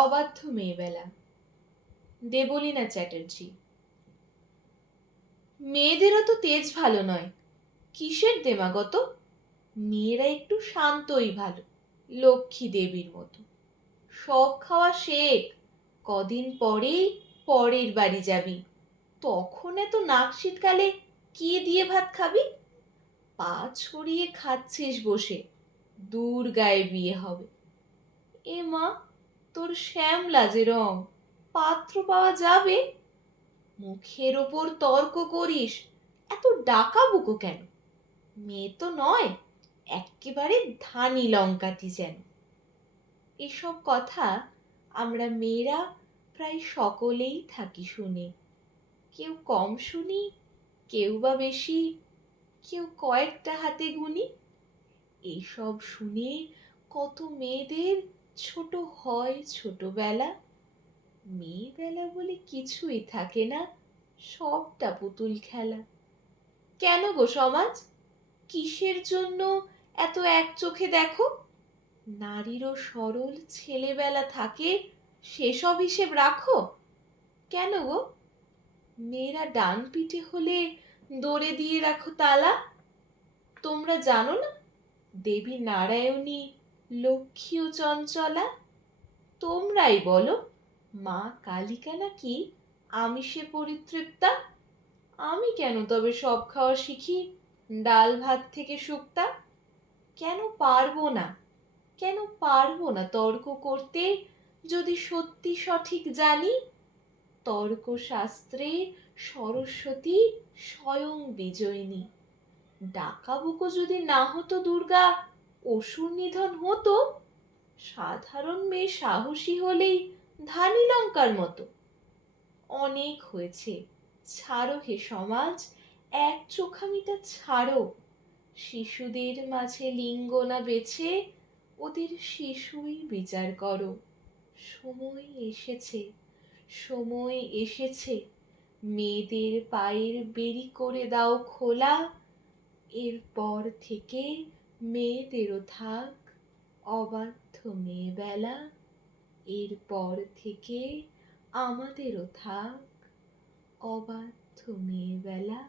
অবাধ্য মেয়েবেলা, দেবলীনা চ্যাটার্জি। মেয়েদেরও তো তেজ ভালো নয়, কিসের দেমাগত? মেয়েরা একটু শান্তই ভালো, লক্ষ্মী দেবীর মতো। সব খাওয়া শেখ, কদিন পরেই পরের বাড়ি যাবি, তখন এত নাক শীতকালে কি দিয়ে ভাত খাবি? পা ছড়িয়ে খাচ্ছিস বসে, দূর গায়ে বিয়ে হবে। এ মা, তোর শ্যামলা যে রং, পাত্র পাওয়া যাবে? মুখের ওপর তর্ক করিস, এত ডাকাবুকো কেন? মেয়ে তো নয়, এক্কেবারে ধানি লঙ্কাটি যেন। এসব কথা আমরা মেয়েরা প্রায় সকলেই থাকি শুনে, কেউ কম শুনি, কেউ বা বেশি, কেউ কয়েকটা হাতে গুনি। এইসব শুনে কত মেয়েদের ছোট হয় ছোটবেলা। মেয়েবেলা বলে কিছুই থাকে না, সবটা পুতুল খেলা। কেন গো সমাজ, কিসের জন্য এত এক চোখে দেখো? নারীরও সরল ছেলেবেলা থাকে, সেসব হিসেব রাখো। কেন গো, মেয়েরা ডান পিঠে হলে দড়ে দিয়ে রাখো তালা? তোমরা জানো না দেবী নারায়ণী লক্ষ্মী ও চঞ্চলা? তোমরাই বলো, মা কালিকা নাকি আমিষে পরিতৃপ্তা? আমি কেন তবে সব খাওয়া শিখি, ডাল ভাত থেকে শুক্তা? কেন পারবো না, কেন পারবো না তর্ক করতে, যদি সত্যি সঠিক জানি? তর্কশাস্ত্রে সরস্বতী স্বয়ং বিজয়িনী। ডাকাবুকো যদি না হতো দুর্গা, অসুর নিধন হতো। সাধারণ মেয়ে সাহসী হলেই ধানি লঙ্কার মতো। অনেক হয়েছে, ছাড়ো হে সমাজ, এক চোখামিটা ছাড়ো। শিশুদের মাঝে লিঙ্গ না বেছে ওদের শিশুই বিচার করো। সময় এসেছে, সময় এসেছে, মেয়েদের পায়ের বেরি করে দাও খোলা। এরপর থেকে মেয়েদেরও থাক অবাধ্য মেয়েবেলা। এরপর থেকে আমাদেরও থাক অবাধ্য মেয়েবেলা।